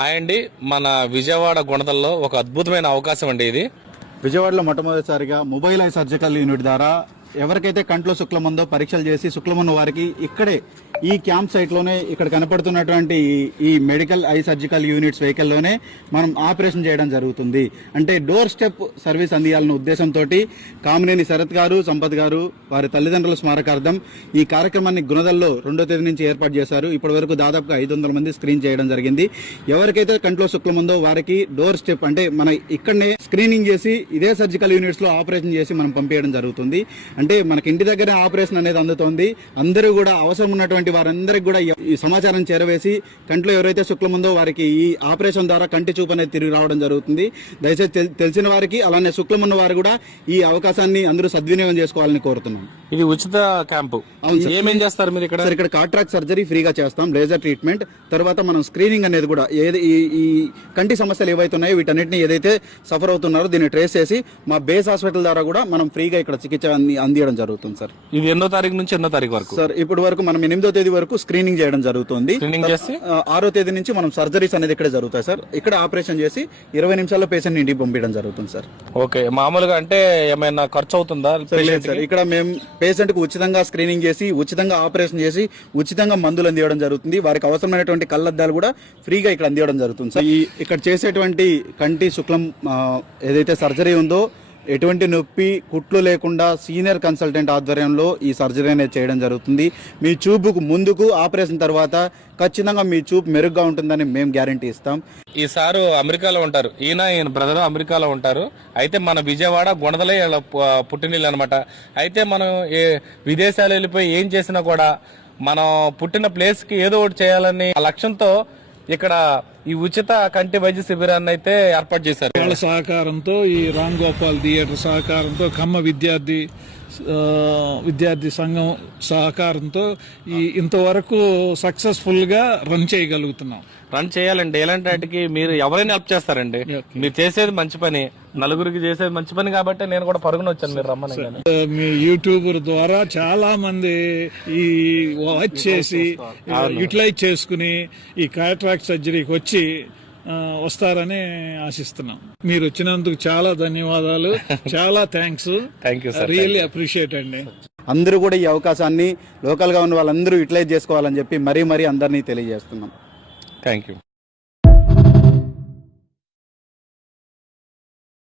Hi అండి, మన విజయవాడ గుణదల్లో ఒక అద్భుతమైన అవకాశం అండి ఇది. విజయవాడలో మొట్టమొదటిసారిగా మొబైల్ ఐ సర్జికల్ యూనిట్ ద్వారా ఎవరికైతే కంట్లో శుక్లం ఉందో పరీక్షలు చేసి శుక్లం ఉన్న వారికి ఇక్కడే ఈ క్యాంప్ సైట్ లోనే ఇక్కడ కనపడుతున్నటువంటి ఈ medical I surgical units vehicle లోనే మనం ఆపరేషన్ చేయడం జరుగుతుంది. అంటే డోర్ స్టెప్ సర్వీస్ అందియాలన్న ఉద్దేశంతో కామినేని శరత్ గారు, సంపత్ గారు వారి తల్లిదండ్రుల స్మారకార్థం ఈ కార్యక్రమాన్ని గుణదల్లో 2వ తేదీ నుంచి ఏర్పాటు చేశారు. ఇప్పటి వరకు దాదాపుగా 500 మంది స్క్రీన్ చేయడం జరిగింది. ఎవరికైతే కంట్లో శుక్లం ఉందో వారికి డోర్ స్టెప్ అంటే మన ఇక్కడనే స్క్రీనింగ్ చేసి ఇదే సర్జికల్ యూనిట్స్ లో ఆపరేషన్ చేసి మనం పంపించడం జరుగుతుంది. అంటే మనకి ఇంటి దగ్గర ఆపరేషన్ అనేది అందుతోంది. అందరూ కూడా అవసరం ఉన్నటువంటి వారందరికి కూడా ఈ సమాచారం చేరవేసి కంట్లో ఎవరైతే శుక్లం ఉందో వారికి ఈ ఆపరేషన్ ద్వారా కంటి చూపు అనేది తిరిగి రావడం జరుగుతుంది. దయచేసి తెలిసిన వారికి అలానే శుక్లం ఉన్న వారు కూడా ఈ అవకాశాన్ని అందరూ సద్వినియోగం చేసుకోవాలని కోరుతున్నాం. ఇది ఉచిత క్యాంపు. ఏమేం చేస్తారు మీరు ఇక్కడ? ఇక్కడ కాట్రాక్ట్ సర్జరీ ఫ్రీగా చేస్తాం, లేజర్ ట్రీట్మెంట్, తర్వాత మనం స్క్రీనింగ్ అనేది కూడా ఈ కంటి సమస్యలు ఏవైతే ఉన్నాయో వీటన్నిటిని ఏదైతే సఫర్ అవుతున్నారో దీన్ని ట్రేస్ చేసి మా బేస్ హాస్పిటల్ ద్వారా కూడా మనం ఫ్రీగా ఇక్కడ చికిత్స అందించడం జరుగుతుంది సార్. ఇది ఎన్నో తారీఖు నుంచి ఎన్నో తారీఖు వరకు? సార్ ఇప్పటి వరకు మనం 8వ తేదీ వరకు స్క్రీనింగ్ చేయడం జరుగుతుంది. 6వ తేదీ నుంచి మనం సర్జరీస్ అనేది ఇక్కడే జరుగుతాయి సార్. ఇక్కడ ఆపరేషన్ చేసి 20 నిమిషాల్లో పేషెంట్ ఇంటికి పంపించడం జరుగుతుంది సార్. ఓకే, మామూలుగా అంటే ఏమైనా ఖర్చు అవుతుందా? లేదు సార్, ఇక్కడ మేము పేషెంట్ కు ఉచితంగా స్క్రీనింగ్ చేసి ఉచితంగా ఆపరేషన్ చేసి ఉచితంగా మందులు అందించడం జరుగుతుంది. వారికి అవసరమైనటువంటి కళ్ళద్దాలు కూడా ఫ్రీగా ఇక్కడ అందించడం జరుగుతుంది సార్. ఇక్కడ చేసేటువంటి కంటి శుక్లం ఏదైతే సర్జరీ ఉందో ఎటువంటి నొప్పి కుట్లు లేకుండా సీనియర్ కన్సల్టెంట్ ఆధ్వర్యంలో ఈ సర్జరీ అనేది చేయడం జరుగుతుంది. మీ చూపుకు ముందుకు ఆపరేషన్ తర్వాత ఖచ్చితంగా మీ చూపు మెరుగ్గా ఉంటుందని మేము గ్యారంటీ ఇస్తాం. ఈ సారు అమెరికాలో ఉంటారు, ఈయన బ్రదర్ అమెరికాలో ఉంటారు. అయితే మన విజయవాడ గుణదలే పుట్టినిల్లు అనమాట. అయితే మనం విదేశాలు వెళ్ళిపోయి ఏం చేసినా కూడా మనం పుట్టిన ప్లేస్ కి ఏదో ఒకటి చేయాలని ఆ లక్ష్యంతో ఇక్కడ ఈ ఉచిత కంటి వైద్య శిబిరాన్ని అయితే ఏర్పాటు చేశారు. వాళ్ళ సహకారంతో, ఈ రామ్ గోపాల్ థియేటర్ సహకారంతో, ఖమ్మ విద్యార్థి సంఘం సహకారంతో ఇంతవరకు సక్సెస్ఫుల్ గా రన్ చేయగలుగుతున్నాం. రన్ చేయాలండి. ఎలాంటి వాటికి మీరు ఎవరైనా హెల్ప్ చేస్తారండి. మీరు చేసేది మంచి పని, నలుగురికి చేసేది మంచి పని కాబట్టి నేను కూడా పరుగున వచ్చాను మీరు రమ్మని. మీ యూట్యూబర్ ద్వారా చాలా మంది ఈ వాచ్ చేసి యూటిలైజ్ చేసుకుని ఈ కాట్రాక్ట్ సర్జరీకి వచ్చి వస్తారని ఆశిస్తున్నాం. మీరు వచ్చినందుకు చాలా ధన్యవాదాలు, చాలా థ్యాంక్స్. రియల్లీ అప్రిషియేట్ అండి. అందరూ కూడా ఈ అవకాశాన్ని లోకల్ గా ఉన్న వాళ్ళందరూ యూటిలైజ్ చేసుకోవాలని చెప్పి మరీ అందరినీ తెలియజేస్తున్నాం. Thank you.